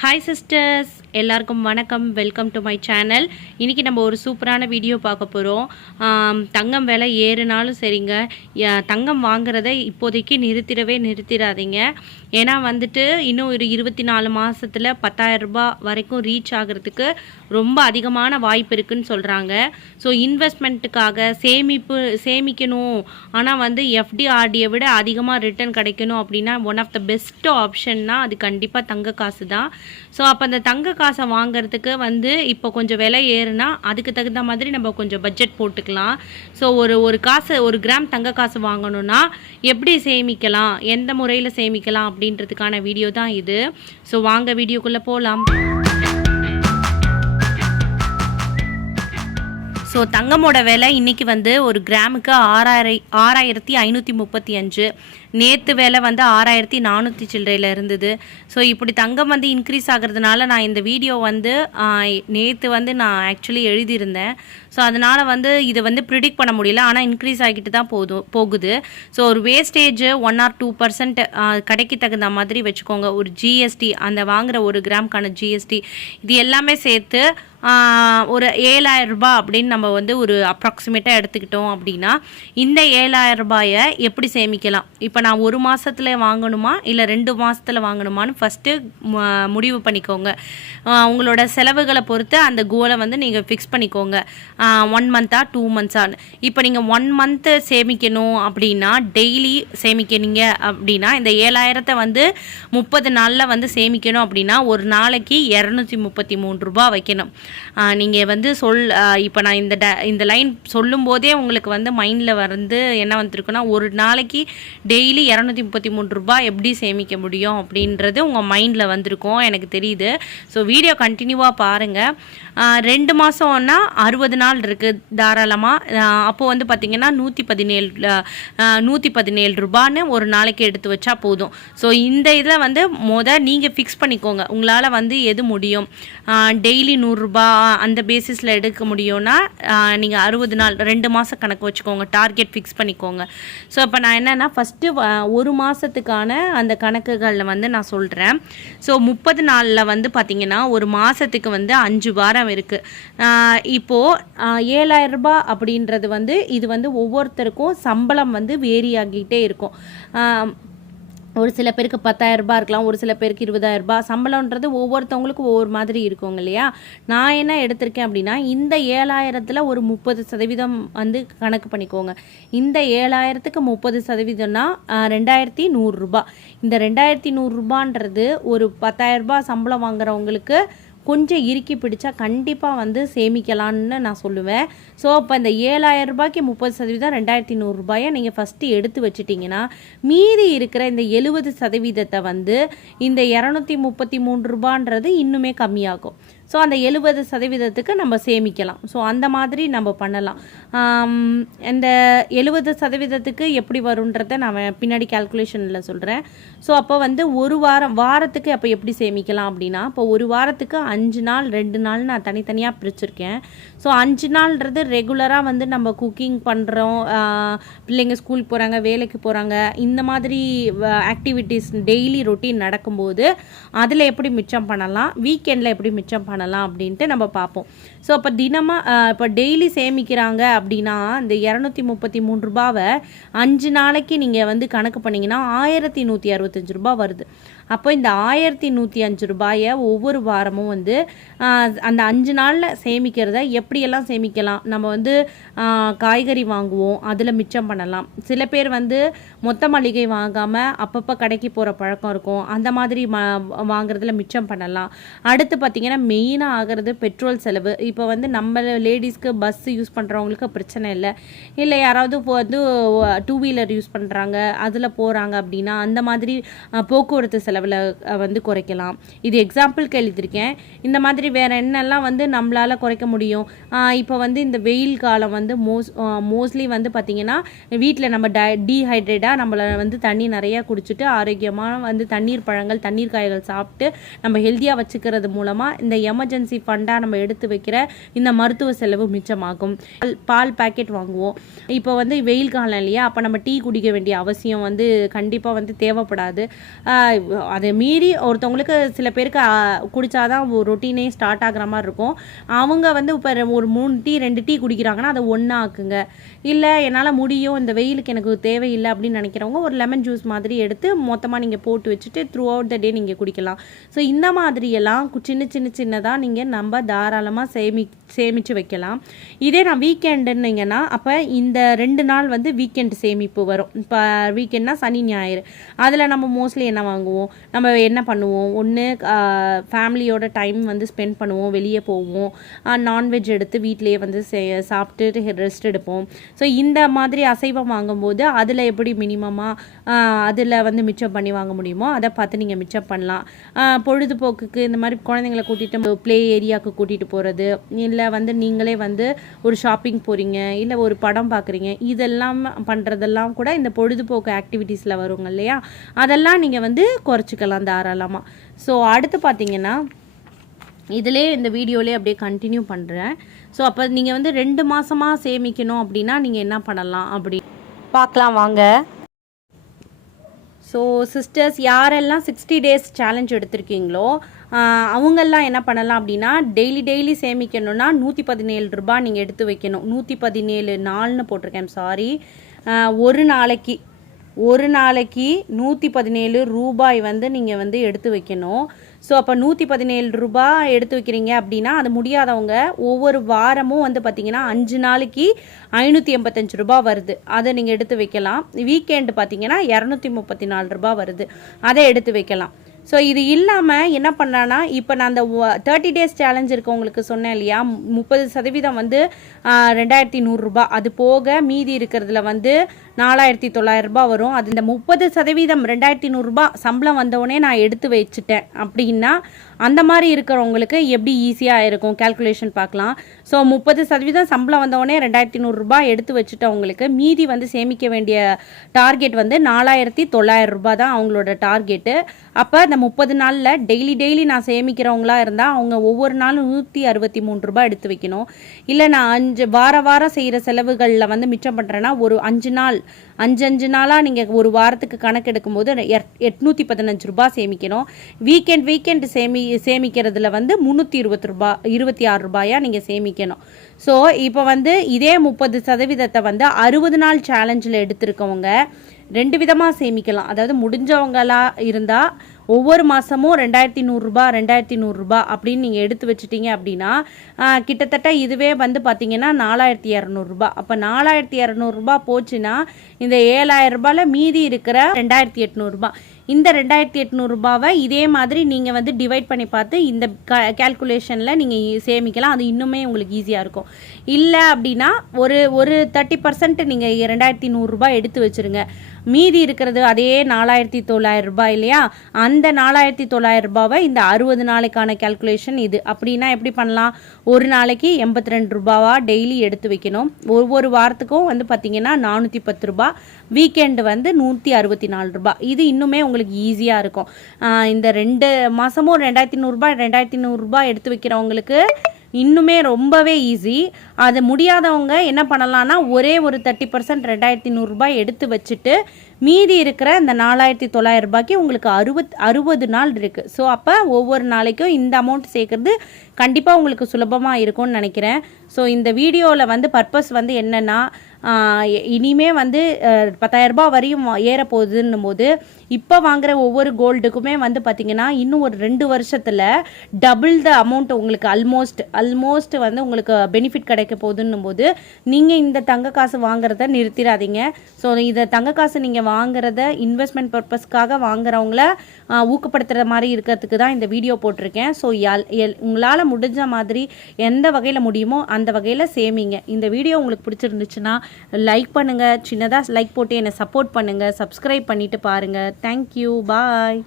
Hi sisters எல்லாருக்கும் வணக்கம். Welcome to my channel இன்றைக்கி நம்ம ஒரு சூப்பரான வீடியோ பார்க்க போகிறோம் தங்கம் விலை ஏறுனாலும் சரிங்க. தங்கம் வாங்குறத இப்போதைக்கு நிறுத்திடவே நிறுத்திடாதீங்க. ஏன்னா வந்துட்டு இன்னும் ஒரு இருபத்தி நாலு மாதத்தில் ரூபாய் வரைக்கும் ரீச் ஆகிறதுக்கு ரொம்ப அதிகமான வாய்ப்பு இருக்குன்னு சொல்கிறாங்க ஸோ இன்வெஸ்ட்மெண்ட்டுக்காக சேமிப்பு சேமிக்கணும். ஆனால் வந்து எஃப்டிஆர்டியை விட அதிகமாக ரிட்டர்ன் கிடைக்கணும் அப்படின்னா ஒன் ஆஃப் த பெஸ்ட் ஆப்ஷன்னா அது கண்டிப்பாக தங்க காசு தான் ஸோ அப்போ அந்த தங்க காசை வாங்குறதுக்கு வந்து இப்போ கொஞ்சம் விலை ஏறுனா அதுக்கு தகுந்த மாதிரி நம்ம கொஞ்சம் பட்ஜெட் போட்டுக்கலாம். ஸோ ஒரு ஒரு காசு ஒரு கிராம் தங்க காசு வாங்கணும்னா எப்படி சேமிக்கலாம்? எந்த முறையில் சேமிக்கலாம் அப்படின்றதுக்கான வீடியோ தான் இது. ஸோ வாங்க வீடியோக்குள்ளே போகலாம் ஸோ தங்கமோட விலை இன்னைக்கு வந்து ஒரு கிராமுக்கு ஆறாயிர ஆறாயிரத்தி ஐநூற்றி முப்பத்தி அஞ்சு. நேற்று விலை வந்து ஆறாயிரத்தி நானூற்றி சில்லறையில் இருந்தது. ஸோ இப்படி தங்கம் வந்து இன்க்ரீஸ் ஆகிறதுனால நான் இந்த வீடியோ வந்து நேற்று வந்து நான் ஆக்சுவலி எழுதியிருந்தேன். ஸோ அதனால் வந்து இதை வந்து ப்ரிடிக்ட் பண்ண முடியல. ஆனால் இன்க்ரீஸ் ஆகிட்டு தான் போதும் போகுது. ஸோ ஒரு wastage one or two percent கடைக்கு தகுந்த மாதிரி வச்சுக்கோங்க. ஒரு ஜிஎஸ்டி அந்த வாங்குகிற ஒரு கிராம்க்கான ஜிஎஸ்டி இது எல்லாமே சேர்த்து ஒரு ஏழாயிரம் ரூபாய் அப்படின்னு நம்ம வந்து ஒரு அப்ராக்சிமேட்டாக எடுத்துக்கிட்டோம் அப்படின்னா இந்த ஏழாயிரம் ரூபாயை எப்படி சேமிக்கலாம்? இப்போ நான் ஒரு மாதத்தில் வாங்கணுமா? இல்லை ரெண்டு மாதத்தில் வாங்கணுமான்னு ஃபஸ்ட்டு முடிவு பண்ணிக்கோங்க. உங்களோட செலவுகளை பொறுத்து அந்த கோலை வந்து நீங்கள் ஃபிக்ஸ் பண்ணிக்கோங்க. ஒன் மந்த்தா டூ மந்த்ஸான்னு இப்போ நீங்கள் ஒன் மந்த்து சேமிக்கணும் அப்படின்னா டெய்லி சேமிக்கணுங்க அப்படின்னா இந்த ஏழாயிரத்தை வந்து முப்பது நாளில் வந்து சேமிக்கணும் அப்படின்னா ஒரு நாளைக்கு இரநூத்தி முப்பத்தி மூணு ரூபாய் வைக்கணும். நீங்கள் வந்து சொல் இப்போ நான் இந்த ட இந்த லைன் சொல்லும்போதே உங்களுக்கு வந்து மைண்டில் வந்து என்ன வந்துருக்குன்னா ஒரு நாளைக்கு டெய்லி இரநூத்தி முப்பத்தி மூணு ரூபாய் எப்படி சேமிக்க முடியும் அப்படின்றது உங்கள் மைண்டில் வந்திருக்கும் எனக்கு தெரியுது. ஸோ வீடியோ கண்டினியூவாக பாருங்கள் ரெண்டு மாதம்னா அறுபது நாள் இருக்குது தாராளமாக அப்போது வந்து பார்த்திங்கன்னா நூற்றி பதினேழு நூற்றி பதினேழு ரூபான்னு ஒரு நாளைக்கு எடுத்து வச்சா போதும். ஸோ இந்த இதில் வந்து மொதல் நீங்கள் ஃபிக்ஸ் பண்ணிக்கோங்க. உங்களால் வந்து எது முடியும்? டெய்லி நூறுரூபா அந்த பேசிஸில் எடுக்க முடியும்னா நீங்கள் அறுபது நாள் ரெண்டு மாத கணக்கு வச்சுக்கோங்க. டார்கெட் ஃபிக்ஸ் பண்ணிக்கோங்க. ஸோ அப்போ நான் என்னென்னா ஃபஸ்ட்டு ஒரு மாதத்துக்கான அந்த கணக்குகளில் வந்து நான் சொல்கிறேன் ஸோ முப்பது நாளில் வந்து பார்த்திங்கன்னா ஒரு மாதத்துக்கு வந்து அஞ்சு வாரம் இருக்குது இப்போது ஏழாயிரம் ரூபாய் அப்படின்றது வந்து இது வந்து ஒவ்வொருத்தருக்கும் சம்பளம் வந்து வேரி ஆகிட்டே இருக்கும். ஒரு சில பேருக்கு பத்தாயிரம் ரூபாய் இருக்கலாம் ஒரு சில பேருக்கு இருபதாயிரரூபா சம்பளன்றது சம்பளம்ன்றது ஒவ்வொருத்தவங்களுக்கும் ஒவ்வொரு மாதிரி இருக்குங்க இல்லையா? நான் என்ன எடுத்திருக்கேன் அப்படின்னா இந்த ஏழாயிரத்தில் ஒரு முப்பது சதவீதம் வந்து கணக்கு பண்ணிக்கோங்க. இந்த ஏழாயிரத்துக்கு முப்பது சதவீதம்னா ரெண்டாயிரத்தி நூறுரூபா இந்த ரெண்டாயிரத்தி நூறுரூபான்றது ஒரு பத்தாயிரரூபா சம்பளம் வாங்குறவங்களுக்கு கொஞ்சம் இறுக்கி பிடிச்சா கண்டிப்பாக வந்து சேமிக்கலான்னு நான் சொல்லுவேன். ஸோ அப்போ இந்த ஏழாயிரம் ரூபாய்க்கு முப்பது சதவீதம் ரெண்டாயிரத்தி நூறுரூபாயை நீங்கள் ஃபஸ்ட்டு எடுத்து வச்சுட்டிங்கன்னா மீதி இருக்கிற இந்த எழுபது சதவீதத்தை வந்து இந்த இரநூத்தி முப்பத்தி மூணு ரூபான்றது இன்னுமே கம்மியாகும். ஸோ அந்த எழுபது சதவீதத்துக்கு நம்ம சேமிக்கலாம். ஸோ அந்த மாதிரி நம்ம பண்ணலாம். இந்த எழுபது சதவீதத்துக்கு எப்படி வரும்ன்றத நான் பின்னாடி கால்குலேஷனில் சொல்கிறேன் ஸோ அப்போ வந்து ஒரு வாரம் வாரத்துக்கு அப்போ எப்படி சேமிக்கலாம் அப்படின்னா இப்போ ஒரு வாரத்துக்கு அஞ்சு நாள் ரெண்டு நாள் நான் தனித்தனியாக பிரிச்சிருக்கேன். ஸோ அஞ்சு நாள்ன்றது ரெகுலராக வந்து நம்ம குக்கிங் பண்ணுறோம் பிள்ளைங்க ஸ்கூல் போகிறாங்க வேலைக்கு போகிறாங்க இந்த மாதிரி ஆக்டிவிட்டீஸ் டெய்லி ரொட்டீன் நடக்கும்போது அதில் எப்படி மிச்சம் பண்ணலாம்? வீக்கெண்டில் எப்படி மிச்சம் பண்ணலாம்? அப்படின்ட்டு நம்ம பார்ப்போம். ஸோ அப்போ தினமாக இப்போ டெய்லி சேமிக்கிறாங்க அப்படின்னா இந்த இரநூத்தி முப்பத்தி மூணு ரூபாவை அஞ்சு நாளைக்கு நீங்கள் வந்து கணக்கு பண்ணிங்கன்னா ஆயிரத்தி நூற்றி அறுபத்தஞ்சு ரூபாய் வருது. அப்போ இந்த ஆயிரத்தி நூற்றி அஞ்சு ரூபாயை ஒவ்வொரு வாரமும் வந்து அந்த அஞ்சு நாளில் சேமிக்கிறத எப்படியெல்லாம் சேமிக்கலாம்? நம்ம வந்து காய்கறி வாங்குவோம் அதில் மிச்சம் பண்ணலாம். சில பேர் வந்து மொத்த மளிகை வாங்காமல் அப்பப்போ கடைக்கு போகிற பழக்கம் இருக்கும். அந்த மாதிரி வாங்குறதுல மிச்சம் பண்ணலாம். அடுத்து பார்த்திங்கன்னா மெயினாக ஆகிறது பெட்ரோல் செலவு. இப்போ வந்து நம்ம லேடிஸ்க்கு பஸ் யூஸ் பண்ணுறவங்களுக்கு பிரச்சனை இல்லை. இல்லை யாராவது இப்போ வந்து டூ வீலர் யூஸ் பண்ணுறாங்க அதில் போகிறாங்க அப்படின்னா அந்த மாதிரி போக்குவரத்து செலவு செலவில் வந்து குறைக்கலாம். இது எக்ஸாம்பிளுக்கு எழுதியிருக்கேன் இந்த மாதிரி வேறு என்னெல்லாம் வந்து நம்மளால் குறைக்க முடியும்? இப்போ வந்து இந்த வெயில் காலம் வந்து மோஸ் மோஸ்ட்லி வந்து பார்த்திங்கன்னா வீட்டில் நம்ம ட டீஹைட்ரேட்டாக நம்மளை வந்து தண்ணி நிறையா குடிச்சிட்டு ஆரோக்கியமாக வந்து தண்ணீர் பழங்கள் தண்ணீர் காய்கள் சாப்பிட்டு நம்ம ஹெல்த்தியாக வச்சுக்கிறது மூலமாக இந்த எமர்ஜென்சி ஃபண்டாக நம்ம எடுத்து வைக்கிற இந்த மருத்துவ செலவு மிச்சமாகும். பால்- பால் பாக்கெட் வாங்குவோம். இப்போ வந்து வெயில் காலம் இல்லையா? அப்போ நம்ம டீ குடிக்க வேண்டிய அவசியம் வந்து கண்டிப்பாக வந்து தேவைப்படாது. அதை மீறி ஒருத்தவங்களுக்கு சில பேருக்கு குடித்தாதான் ஒரு ரொட்டீனே ஸ்டார்ட் ஆகுற மாதிரி இருக்கும். அவங்க வந்து இப்போ ஒரு மூணு டீ ரெண்டு டீ குடிக்கிறாங்கன்னா அதை ஒன்றா ஆக்குங்க. இல்லை என்னால் முடியும் இந்த வெயிலுக்கு எனக்கு தேவையில்லை அப்படின்னு நினைக்கிறவங்க ஒரு லெமன் ஜூஸ் மாதிரி எடுத்து மொத்தமாக நீங்கள் போட்டு வச்சுட்டு த்ரூ அவுட் த டே நீங்கள் குடிக்கலாம். ஸோ இந்த மாதிரியெல்லாம் கு- சின்ன சின்ன சின்னதாக நீங்கள் நம்ம தாராளமாக சேமி சேமித்து வைக்கலாம். இதே நான் வீக்கெண்டுன்னீங்கன்னா அப்போ இந்த ரெண்டு நாள் வந்து வீக்கெண்ட் சேமிப்பு வரும். இப்போ வீக்கெண்ட்னா சனி ஞாயிறு. அதில் நம்ம மோஸ்ட்லி என்ன வாங்குவோம்? நம்ம என்ன பண்ணுவோம்? ஒன்று ஃபேமிலியோட டைம் வந்து ஸ்பெண்ட் பண்ணுவோம் வெளியே போவோம். நான்வெஜ் எடுத்து வீட்டிலேயே வந்து சே- சாப்பிட்டு ரெஸ்ட் எடுப்போம். ஸோ இந்த மாதிரி அசைவம் வாங்கும்போது அதில் எப்படி மினிமமாக அதில் வந்து மிச்சம் பண்ணி வாங்க முடியுமோ அதை பார்த்து நீங்கள் மிச்சம் பண்ணலாம். பொழுதுபோக்குக்கு இந்த மாதிரி குழந்தைங்கள கூட்டிகிட்டு ப்ளே ஏரியாவுக்கு கூட்டிகிட்டு போகிறது இல்லை வந்து நீங்களே வந்து ஒரு ஷாப்பிங் போகிறீங்க இல்லை ஒரு படம் பார்க்குறீங்க இதெல்லாம் பண்ணுறதெல்லாம் கூட இந்த பொழுதுபோக்கு ஆக்டிவிட்டீஸில் வருங்க இல்லையா? அதெல்லாம் நீங்கள் வந்து குறைச்சிக்கலாம் தாராளமாக ஸோ அடுத்து பார்த்தீங்கன்னா இதிலே இந்த வீடியோலே அப்படியே கண்டினியூ பண்ணுறேன் ஸோ அப்போ நீங்கள் வந்து ரெண்டு மாதமாக சேமிக்கணும் அப்படின்னா நீங்கள் என்ன பண்ணலாம் அப்படி? பார்க்கலாம் வாங்க. ஸோ சிஸ்டர்ஸ் யாரெல்லாம் சிக்ஸ்டி டேஸ் சேலஞ்ச் எடுத்திருக்கீங்களோ அவங்கெல்லாம் என்ன பண்ணலாம் அப்படின்னா டெய்லி டெய்லி சேமிக்கணும்னா நூற்றி பதினேழு ரூபாய் நீங்கள் எடுத்து வைக்கணும். நூற்றி பதினேழு நாள்னு போட்டிருக்கேன் சாரி ஒரு நாளைக்கு. ஒரு நாளைக்கு நூற்றி பதினேழு ரூபாய் வந்து நீங்கள் வந்து எடுத்து வைக்கணும். ஸோ அப்போ நூற்றி பதினேழு ரூபாய் எடுத்து வைக்கிறீங்க அப்படின்னா அது முடியாதவங்க ஒவ்வொரு வாரமும் வந்து பார்த்தீங்கன்னா அஞ்சு நாளைக்கு ஐநூற்றி எண்பத்தஞ்சு ரூபா வருது. அதை நீங்கள் எடுத்து வைக்கலாம். வீக்கெண்டு பார்த்தீங்கன்னா இரநூத்தி முப்பத்தி நாலு ரூபாய் வருது. அதை எடுத்து வைக்கலாம். ஸோ இது இல்லாமல் என்ன பண்ணலான்னா இப்போ நான் அந்த தேர்ட்டி டேஸ் சேலஞ்ச் இருக்கவங்களுக்கு சொன்னேன் இல்லையா முப்பது சதவீதம் வந்து ரெண்டாயிரத்தி நூறுரூபா அது போக மீதி இருக்கிறதுல வந்து நாலாயிரத்தி தொள்ளாயிரம் வரும். அது இந்த முப்பது சதவீதம் ரெண்டாயிரத்தி நூறுரூபா சம்பளம் வந்தவுடனே நான் எடுத்து வச்சுட்டேன். அப்படின்னா அந்த மாதிரி இருக்கிறவங்களுக்கு எப்படி ஈஸியாக இருக்கும்? கேல்குலேஷன் பார்க்கலாம். ஸோ முப்பது சதவீதம் சம்பளம் வந்தவொடனே ரெண்டாயிரத்தி நூறுரூபா எடுத்து வச்சுட்டவங்களுக்கு மீதி வந்து சேமிக்க வேண்டிய டார்கெட் வந்து நாலாயிரத்தி தொள்ளாயிரம் ரூபாய் தான் அவங்களோட டார்கெட்டு அப்போ இந்த முப்பது நாளில் டெய்லி டெய்லி நான் சேமிக்கிறவங்களா இருந்தால் அவங்க ஒவ்வொரு நாளும் நூற்றி அறுபத்தி மூணு ரூபாய் எடுத்து வைக்கணும். இல்லை நான் அஞ்சு வார வாரம் செய்கிற செலவுகளில் வந்து மிச்சம் பண்ணுறேன்னா ஒரு அஞ்சு நாள் அஞ்சு அஞ்சு நாளாக நீங்கள் ஒரு வாரத்துக்கு கணக்கு எடுக்கும்போது எட்- எட்நூற்றி பதினஞ்சு ரூபாய் சேமிக்கணும். வீக்கெண்ட் வீக்கெண்ட் சேமி சேமிக்கிறதுல வந்து முந்நூற்றி இருபத்தி ரூபாய் இருபத்தி ஆறு ரூபாயாக நீங்கள் சேமிக்கணும். ஸோ இப்போ வந்து இதே முப்பது சதவீதத்தை வந்து அறுபது நாள் சேலஞ்சில் எடுத்திருக்கவங்க ரெண்டு விதமாக சேமிக்கலாம். அதாவது முடிஞ்சவங்களாக இருந்தால் ஒவ்வொரு மாதமும் ரெண்டாயிரத்தி நூறுரூபா ரெண்டாயிரத்தி நூறுரூபா அப்படின்னு நீங்கள் எடுத்து வச்சிட்டீங்க அப்படின்னா ஆஹ், கிட்டத்தட்ட இதுவே வந்து பார்த்தீங்கன்னா நாலாயிரத்தி இரநூறுபா அப்போ நாலாயிரத்தி இரநூறுபா போச்சுன்னா இந்த ஏழாயிரம் ரூபாயில் மீதி இருக்கிற ரெண்டாயிரத்தி எட்நூறுபா இந்த ரெண்டாயிரத்தி எட்நூறுபாவை இதே மாதிரி நீங்கள் வந்து டிவைட் பண்ணி பார்த்து இந்த க கேல்குலேஷனில் நீங்கள் சேமிக்கலாம். அது இன்னுமே உங்களுக்கு ஈஸியாக இருக்கும். இல்லை அப்படின்னா ஒரு ஒரு தேர்ட்டி பர்சன்ட் நீங்கள் ரெண்டாயிரத்தி நூறுரூபா எடுத்து வச்சுருங்க. மீதி இருக்கிறது அதே நாலாயிரத்தி தொள்ளாயிரம் ரூபாய் இல்லையா? அந்த நாலாயிரத்தி தொள்ளாயிரம் ரூபாவை இந்த அறுபது நாளைக்கான கேல்குலேஷன் இது. அப்படின்னா எப்படி பண்ணலாம்? ஒரு நாளைக்கு எண்பத்தி ரெண்டு ரூபாவா டெய்லி எடுத்து வைக்கணும். ஒவ்வொரு வாரத்துக்கும் வந்து பார்த்தீங்கன்னா நானூற்றி பத்து ரூபா வீக்கெண்டு வந்து நூற்றி அறுபத்தி நாலு ரூபாய். இது இன்னுமே உங்களுக்கு உங்களுக்கு ஈஸியாக இருக்கும். இந்த ரெண்டு மாதமும் ரெண்டாயிரத்தி நூறுரூபா ரெண்டாயிரத்தி நூறுரூபா எடுத்து வைக்கிறவங்களுக்கு இன்னுமே ரொம்பவே ஈஸி அது முடியாதவங்க என்ன பண்ணலான்னா ஒரே ஒரு தேர்ட்டி பர்சன்ட் ரெண்டாயிரத்தி நூறுரூபாய் எடுத்து வச்சுட்டு மீதி இருக்கிற இந்த நாலாயிரத்தி தொள்ளாயிரம் ரூபாய்க்கு உங்களுக்கு அறுபத் அறுபது நாள் இருக்குது ஸோ அப்போ ஒவ்வொரு நாளைக்கும் இந்த அமௌண்ட் சேர்க்குறது கண்டிப்பாக உங்களுக்கு சுலபமாக இருக்கும்னு நினைக்கிறேன். ஸோ இந்த வீடியோவில் வந்து பர்பஸ் வந்து என்னென்னா இனிமே வந்து அஹ், 10000 ரூபாய் வரையும் ஏறப்போகுதுன்னும் ஏற போகுதுன்னும் போது இப்போ வாங்குற ஒவ்வொரு கோல்டுக்குமே வந்து பார்த்திங்கன்னா இன்னும் ஒரு ரெண்டு வருஷத்தில் டபுள் த அமௌண்ட் உங்களுக்கு அல்மோஸ்ட் அல்மோஸ்ட் வந்து உங்களுக்கு பெனிஃபிட் கிடைக்க போகுதுன்னும் போது நீங்கள் இந்த தங்க காசு வாங்குறத நிறுத்திடாதீங்க. ஸோ இதை தங்க காசு நீங்கள் வாங்குறத இன்வெஸ்ட்மெண்ட் பர்பஸ்க்காக வாங்குறவங்கள ஊக்கப்படுத்துகிற மாதிரி இருக்கிறதுக்கு தான் இந்த வீடியோ போட்டிருக்கேன். ஸோ உங்களால் முடிஞ்ச மாதிரி எந்த வகையில் முடியுமோ அந்த வகையில் சேமிங்க. இந்த வீடியோ உங்களுக்கு பிடிச்சிருந்துச்சுன்னா லைக் பண்ணுங்கள் சின்னதாக லைக் போட்டு என்னை சப்போர்ட் பண்ணுங்கள் சப்ஸ்கிரைப் பண்ணிவிட்டு பாருங்கள் தேங்க்யூ பாய்